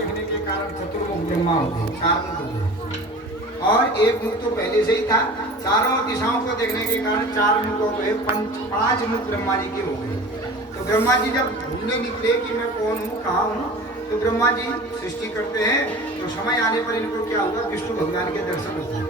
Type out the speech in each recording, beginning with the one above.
देखने के कारण चतुर्मुख ब्रह्मा हो गए, 4 मुख हो गए। और 1 मुख तो पहले से ही था, चारों दिशाओं को देखने के कारण 4 मुख हो गए, 5 मुख ब्रह्मा जी के हो गए। तो ब्रह्मा जी जब ढूंढने निकले कि मैं कौन हूँ, कहाँ हूँ, तो ब्रह्मा जी सृष्टि करते हैं। तो समय आने पर इनको क्या हुआ, विष्णु भगवान के दर्शन हुए।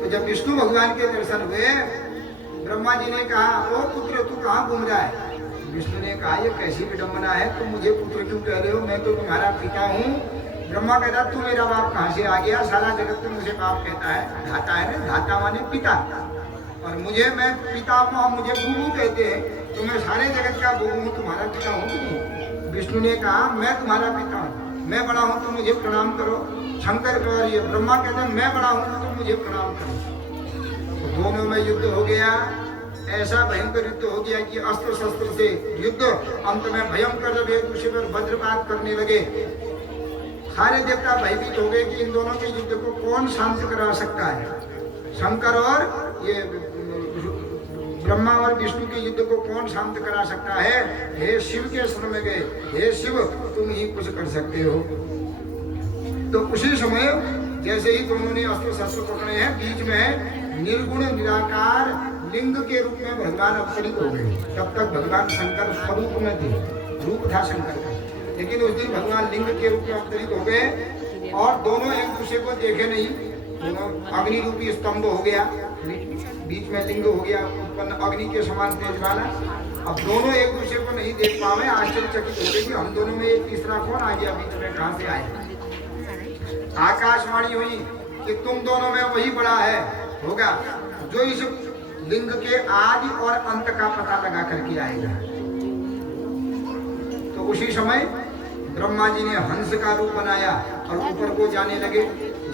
तो जब विष्णु भगवान के दर्शन हुए, ब्रह्मा जी ने कहा, ओ पुत्र तू कहाँ घूम रहा है? विष्णु ने कहा, ये कैसी विडंबना है, तुम मुझे पुत्र क्यों कह रहे हो, मैं तो तुम्हारा पिता हूँ। ब्रह्मा कहता, तू मेरा बाप कहाँ से आ गया? सारा जगत तो मुझे बाप कहता है, धाता है ना, धाता माने पिता, और मुझे मैं पिता हूँ, मुझे गुरु कहते हैं, तो मैं सारे जगत का गुरु हूँ, तुम्हारा पिता हूँ कि नहीं? विष्णु ने कहा, मैं तुम्हारा पिता हूँ, मैं बड़ा हूँ तो मुझे प्रणाम करो। शंकर ये ब्रह्मा कहते हैं, मैं बड़ा हूँ तो तुम मुझे प्रणाम करो। तो दोनों में युद्ध हो गया, ऐसा भयंकर युद्ध हो गया कि अस्त्र शस्त्र से युद्ध, अंत में भयंकर जब एक दूसरे पर वज्रपात करने लगे, सारे देवता भयभीत हो गए कि इन दोनों के युद्ध को कौन शांत करा सकता है। शंकर और ये ब्रह्मा और विष्णु के युद्ध को कौन शांत करा सकता है? हे शिव के शरण में गए, हे शिव तुम ही कुछ कर सकते हो। तो उसी समय जैसे ही दोनों ने अस्त्र शस्त्र पकड़े हैं, बीच में निर्गुण निराकार लिंग के रूप में भगवान अवतरित हो गए। तब तक भगवान शंकर स्वरूप में थे, रूप था शंकर का, लेकिन उस दिन भगवान लिंग के रूप में अवतरित हो गए और दोनों एक दूसरे को देखे नहीं। दोनों अग्नि रूपी स्तंभ हो गया, बीच में लिंग हो गया उत्पन्न, अग्नि के समान तेज वाला। अब दोनों एक दूसरे को नहीं देख पावे, आश्चर्यचकित हो गए कि हम दोनों में एक तीसरा कौन आ गया बीच में, कहां से आए? आकाशवाणी हुई कि तुम दोनों में वही बड़ा है होगा जो इस लिंग के आदि और अंत का पता लगा करके आएगा। तो उसी समय ब्रह्मा जी ने हंस का रूप बनाया और ऊपर को जाने लगे।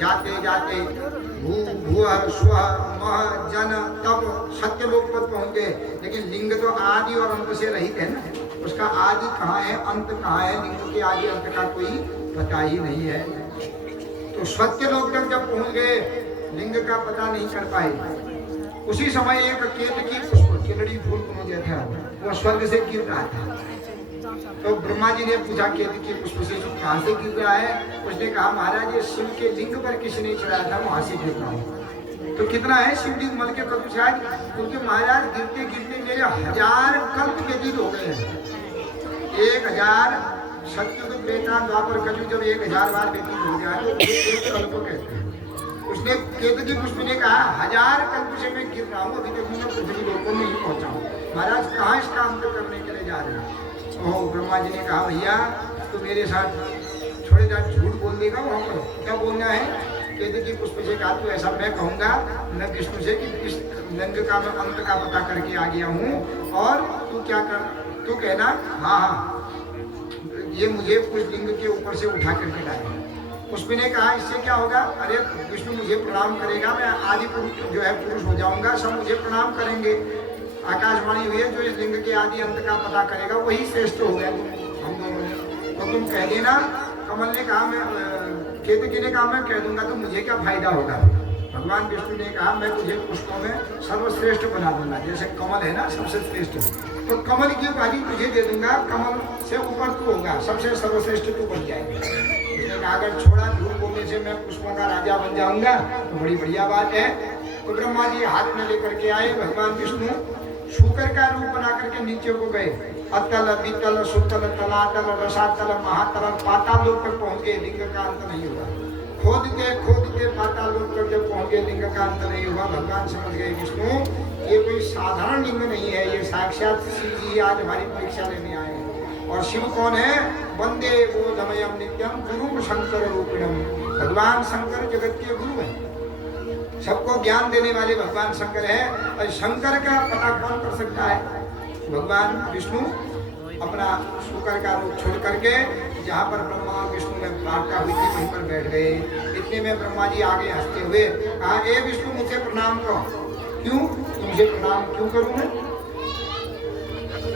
जाते जाते भू भुवः स्वः मह जन तप सत्यलोक पर पहुंच गए। लेकिन लिंग तो आदि और अंत से रहित है ना, उसका आदि कहाँ है, अंत कहाँ है? लिंग के आदि अंत का कोई पता ही नहीं है। तो सत्यलोक तक जब पहुंच गए, लिंग का पता नहीं कर पाए। उसी समय एक केतकी पुष्प, केतकी फूल को जैसा वो स्वर्ग से गिर रहा था। तो ब्रह्मा जी ने पूछा केतकी पुष्प से, कहाँ से गिर रहा है? उसने कहा, महाराज ये शिव के लिंग पर किसी ने चढ़ाया था, वहां से गिर रहा है। तो कितना है शिवलिंग मल के कदू शायद, क्योंकि महाराज गिरते गिरते मेरे 1000 कल्प व्यतीत हो गए हैं। 1000 सत्युग त्रेता द्वापर कलयुग जब 1000 बार व्यतीत हो गया तो एक कल्प कहते हैं। उसने केतकी पुष्प ने कहा, 1000 कल्प से मैं गिर रहा हूँ, अभी तक मैं पृथ्वी लोक में नहीं पहुंचा हूँ। महाराज कहाँ इसका अंत करने के लिए जा रहे हैं? ओह, ब्रह्मा जी ने कहा, भैया तो मेरे साथ थोड़े जा झूठ बोल देगा वहाँ पर, क्या बोलना है? केतकी पुष्प से कहा, तो ऐसा मैं कहूँगा मैं विष्णु से कि इस लिंग का मैं अंत का पता करके आ गया हूँ, और तू क्या कर, तू कहना हाँ हाँ ये मुझे कुछ लिंग के ऊपर से उठा करके लाए। पुष्प ने कहा, इससे क्या होगा? अरे विष्णु मुझे प्रणाम करेगा, मैं आदि पुरुष जो है पुरुष हो जाऊंगा, सब मुझे प्रणाम करेंगे। आकाशवाणी हुई है, जो इस लिंग के आदि अंत का पता करेगा वही श्रेष्ठ हो गया हम दोनों में। तो तुम कह देना। कमल ने कहा, मैं केतकी ने कहा, मैं कह दूंगा तो मुझे क्या फायदा होगा? भगवान विष्णु ने कहा, मैं तुझे पुष्पों में सर्वश्रेष्ठ बना दूंगा, जैसे कमल है ना सबसे श्रेष्ठ, तो कमल की उपाधि तुझे दे दूंगा, कमल से ऊपर तू होगा, सबसे सर्वश्रेष्ठ तू बन जाएगा। उसने कहा, अगर छोड़ा झूठ बोलने से मैं पुष्पों का राजा बन जाऊंगा तो बड़ी बढ़िया बात है। तो ब्रह्मा जी हाथ में लेकर के आए, भगवान विष्णु शूकर का रूप बना करके नीचे को गए। अतल वितल सुतल तलातल रसातल महातल पाताल लोक तक पहुंच गए, लिंग का अंत नहीं हुआ। खोदते पाताल लोक तक जब पहुंच गए, लिंग का अंत नहीं हुआ। भगवान समझ गए विष्णु ये कोई साधारण लिंग नहीं है, ये साक्षात शिव जी आज हमारी परीक्षा लेने आए हैं। और शिव कौन है? वंदे बोधमयम नित्यम गुरु शंकर रूपिणम। भगवान शंकर जगत के गुरु हैं, सबको ज्ञान देने वाले भगवान शंकर है। और शंकर का पता कौन कर सकता है? भगवान विष्णु अपना शूकर का रूप छोड़ करके जहाँ पर ब्रह्मा और विष्णु में वार्ता हुई थी वहीं पर बैठ गए। इतने में ब्रह्मा जी आगे हंसते हुए कहा, ए विष्णु मुझे प्रणाम करो। क्यों? तुमसे प्रणाम क्यों करूं मैं?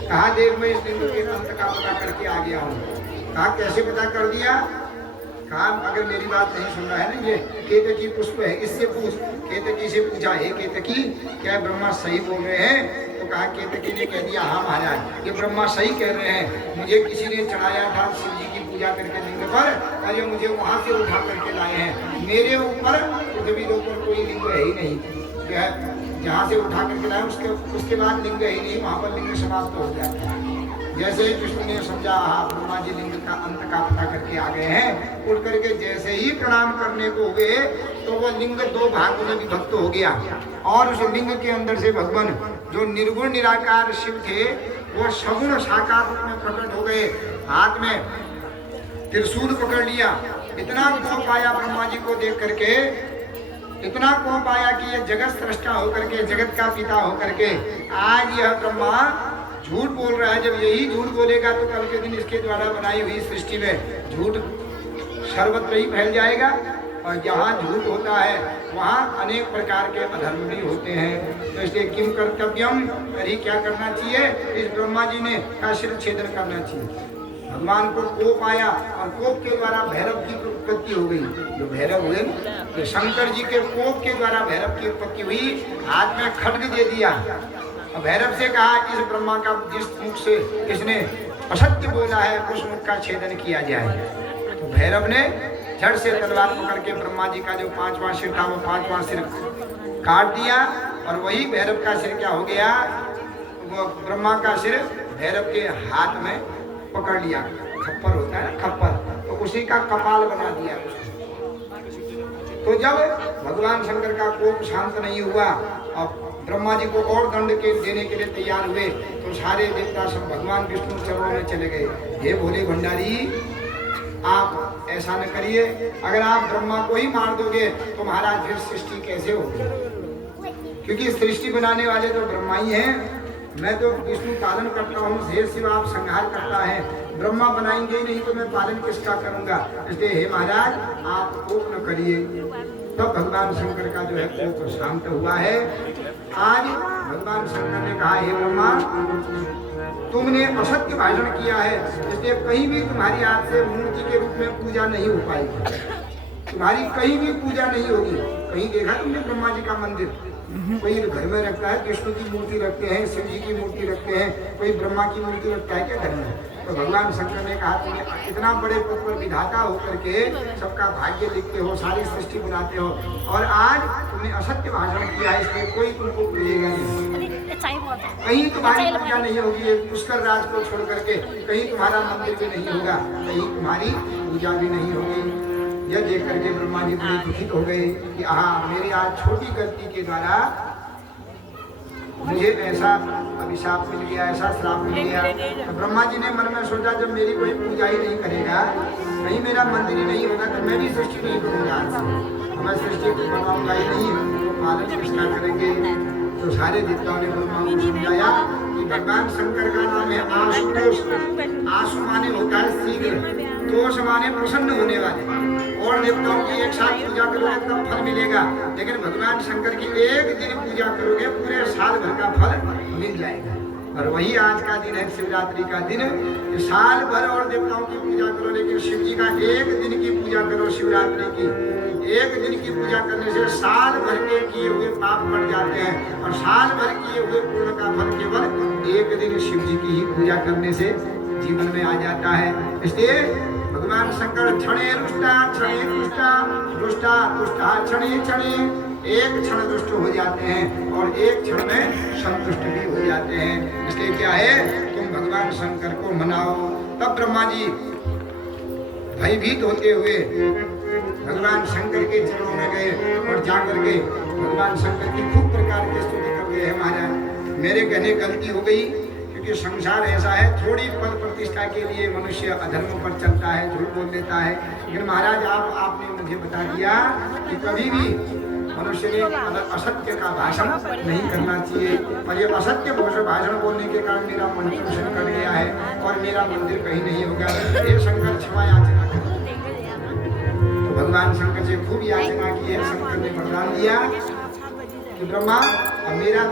कहा, देख मैं इस लिंग के अंत का पता करके आ गया हूँ। कहा, कैसे पता कर दिया? कहा, अगर मेरी बात नहीं सुन रहा है ना, ये केतकी पुष्प है, इससे पूछ। केतकी से पूछा, हे केतकी क्या ब्रह्मा सही बोल रहे हैं? तो कहा, केतकी ने कह दिया, हाँ महाराज ये ब्रह्मा सही कह रहे हैं, मुझे किसी ने चढ़ाया था शिव जी की पूजा करके लिंग पर, और ये मुझे वहां से उठा करके लाए हैं। मेरे ऊपर पृथ्वी के ऊपर कोई लिंग है ही नहीं, जहाँ से उठा करके लाए उसके बाद लिंग है ही नहीं, वहां पर लिंग समाप्त हो जाता है। जैसे ही विष्णु ने समझा ब्रह्मा जी लिंग का अंत का पता करके आ गए हैं, उठ करके जैसे ही प्रणाम करने को हुए तो वो लिंग दो भागों में विभक्त हो गया और उस लिंग के अंदर से भगवान जो निर्गुण निराकार शिव थे वो सगुण साकार रूप में प्रकट हो गए। हाथ में त्रिशूल पकड़ लिया। इतना कोप आया ब्रह्मा जी को देख करके, इतना कोप आया कि ये जगत सृष्टा होकर के, जगत का पिता होकर के आज यह ब्रह्मा झूठ बोल रहा है। जब यही झूठ बोलेगा तो कल के दिन इसके द्वारा बनाई हुई सृष्टि में झूठ सर्वत्र ही फैल जाएगा और जहाँ झूठ होता है वहाँ अनेक प्रकार के अधर्म भी होते हैं। तो इसलिए किम कर्तव्यम, कहीं क्या करना चाहिए, इस ब्रह्मा जी ने का शिर छेदन करना चाहिए। भगवान को कोप आया और कोप के द्वारा भैरव की उत्पत्ति हो गई। जो भैरव हुए तो शंकर जी के कोप के द्वारा भैरव की उत्पत्ति हुई। हाथ में खड्ग दे दिया और भैरव से कहा इस ब्रह्मा का जिस मुख से इसने असत्य बोला है उस मुख का छेदन किया जाए। तो भैरव ने झट से तलवार पकड़ के ब्रह्मा जी का जो 5वां सिर था वो 5वां सिर काट दिया और वही भैरव का सिर क्या हो गया, वो ब्रह्मा का सिर भैरव के हाथ में पकड़ लिया। खप्पर होता है ना, खप्पर, तो उसी का कपाल बना दिया। तो जब भगवान शंकर का कोप शांत नहीं हुआ और ब्रह्मा जी को और दंड के देने के लिए तैयार हुए तो सारे देवता सब भगवान विष्णु चरणों में चले गए। हे भोले भंडारी, आप ऐसा न करिए, अगर आप ब्रह्मा को ही मार दोगे तो महाराज फिर सृष्टि कैसे होगी, क्योंकि सृष्टि बनाने वाले तो ब्रह्मा ही हैं। मैं तो विष्णु पालन करता हूँ, शेर शिव आप संहार करता है, ब्रह्मा बनाएंगे ही नहीं तो मैं पालन किसका करूंगा। इसलिए हे महाराज आप कोप न करिए। तब भगवान शंकर का जो है कोप शांत हुआ है। आज भगवान शंकर ने कहा हे ब्रह्मा, तुमने असत्य भाषण किया है, इसलिए कहीं भी तुम्हारी आज से मूर्ति के रूप में पूजा नहीं हो पाएगी, तुम्हारी कहीं भी पूजा नहीं होगी। कहीं देखा तुमने ब्रह्मा जी का मंदिर? कोई घर में रखता है, विष्णु की मूर्ति रखते हैं, शिव जी की मूर्ति रखते हैं, कोई ब्रह्मा की मूर्ति रखता है क्या घर में? तो भगवान शंकर ने कहा तुम इतना बड़े पद पर विधाता होकर के सबका भाग्य लिखते हो, सारी सृष्टि बनाते हो और आज तुमने असत्य भाषण किया है, इसलिए कोई तुमको पूजेगा नहीं, कहीं तुम्हारी पूजा नहीं होगी। पुष्कर राज को छोड़ करके कहीं तुम्हारा मंदिर भी नहीं होगा, कहीं तुम्हारी पूजा भी नहीं होगी। यह देख करके ब्रह्मा जी बड़े दुखित हो गए कि मेरी आज छोटी गलती के द्वारा मुझे ऐसा अभिशाप मिल गया, ऐसा श्राप मिल गया। तो ब्रह्मा जी ने मन में सोचा जब मेरी कोई पूजा ही नहीं करेगा, कहीं मेरा मंदिर ही नहीं होगा तो मैं भी सृष्टि नहीं करूँगा, मैं सृष्टि बनाऊंगा ही नहीं, तो पालन किसका करेंगे। तो सारे देवताओं ने ब्रह्मा को समझाया कि भगवान शंकर का नाम है आशुतोष। आशु माने होता है शीघ्र, तोष माने प्रसन्न होने वाले। और देवताओं की एक साथ पूजा करोगे तब फल मिलेगा, लेकिन भगवान शंकर की एक दिन पूजा करोगे पूरे साल भर का फल मिल जाएगा। और वही आज का दिन है शिवरात्रि का दिन। साल भर और देवताओं की पूजा करो, लेकिन शिव जी का एक दिन की पूजा करो। शिवरात्रि की एक दिन की पूजा करने से साल भर के किए हुए पाप कट जाते हैं और साल भर किए हुए पुण्य का फल केवल एक दिन शिव जी की ही पूजा करने से जीवन में आ जाता है। इसलिए भगवान शंकर क्षणे रुष्टा क्षणे तुष्टा रुष्टा तुष्टा क्षणे क्षणे, एक क्षण दुष्ट हो जाते हैं और एक क्षण में संतुष्ट भी हो जाते हैं। इसलिए क्या है, तुम भगवान शंकर को मनाओ। तब ब्रह्मा जी भयभीत होते हुए भगवान शंकर के चरणों में गए और जाकर के भगवान शंकर की खूब प्रकार की स्तुति करते हैं। महाराज मेरे कहने गलती हो गई, क्योंकि संसार ऐसा है, थोड़ी पद प्रतिष्ठा के लिए मनुष्य अधर्म पर चलता है, झूठ बोल देता है। लेकिन महाराज आपने मुझे बता दिया कि कभी भी मनुष्य ने असत्य का भाषण नहीं करना चाहिए। और ये असत्य भाषण बोलने के कारण मेरा मन टूटन कर गया है और मेरा मंदिर कहीं नहीं होगा। हे शंकर क्षमा याचना करो। तो भगवान शंकर से खूब याचना की है। शंकर ने वरदान दिया कि ब्रह्मा मेरा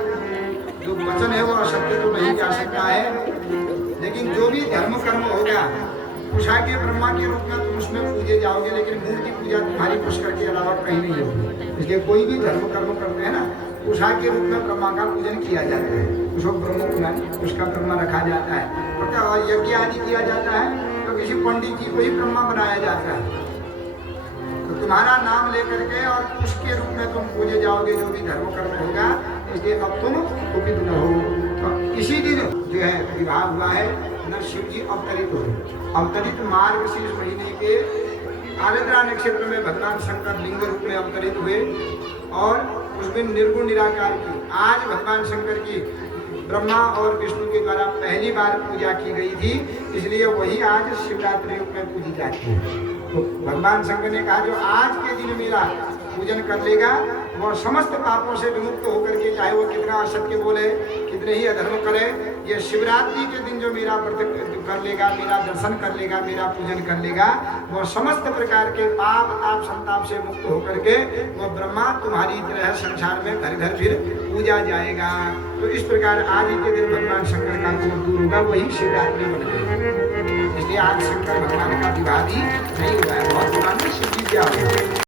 जो वचन है वो असत्य तो नहीं जा सकता है, लेकिन जो भी धर्म कर्म होगा उषा के ब्रह्मा के रूप में तुम उसमें पूजे जाओगे, लेकिन मूर्ति पूजा तुम्हारी पुष्कर के अलावा कहीं नहीं होगी। इसलिए कोई भी धर्म कर्म करते हैं ना, उषा के रूप में ब्रह्मा का पूजन किया जाता है, उसको ब्रह्म पुराण उसका ब्रह्मा रखा जाता है। और यज्ञ आदि किया जाता है तो किसी पंडित जी को ही ब्रह्मा बनाया जाता है। तुम्हारा नाम लेकर के और उसके रूप में तुम पूजे जाओगे जो भी धर्म कर्म होगा, इसलिए अब तुम कुपित न हो। तो इसी दिन जो है विवाह हुआ है, न शिव जी अवतरित हुए। अवतरित मार्गशीर्ष महीने के आर्द्रा नक्षत्र में भगवान शंकर लिंग रूप में अवतरित हुए और उस दिन निर्गुण निराकार की आज भगवान शंकर की ब्रह्मा और विष्णु के द्वारा पहली बार पूजा की गई थी, इसलिए वही आज शिवरात्रि रूप में पूजी जाती है। तो भगवान शंकर ने कहा जो आज के दिन मेरा पूजन कर लेगा वह समस्त पापों से विमुक्त होकर के, चाहे वो कितना असत्य बोले, कितने ही अधर्म करे, ये शिवरात्रि के दिन जो मेरा व्रत कर लेगा, मेरा दर्शन कर लेगा, मेरा पूजन कर लेगा, वह समस्त प्रकार के पाप ताप संताप से मुक्त होकर के वह ब्रह्मा तुम्हारी तरह संसार में घर घर फिर पूजा जाएगा। तो इस प्रकार आज के दिन भगवान शंकर का जो दूर होगा वही शिवरात्रि बन गई। इसलिए आज शंकर भगवान का विवाह भी नहीं हुआ है। बहुत पुरानी शिव जी क्या हुआ।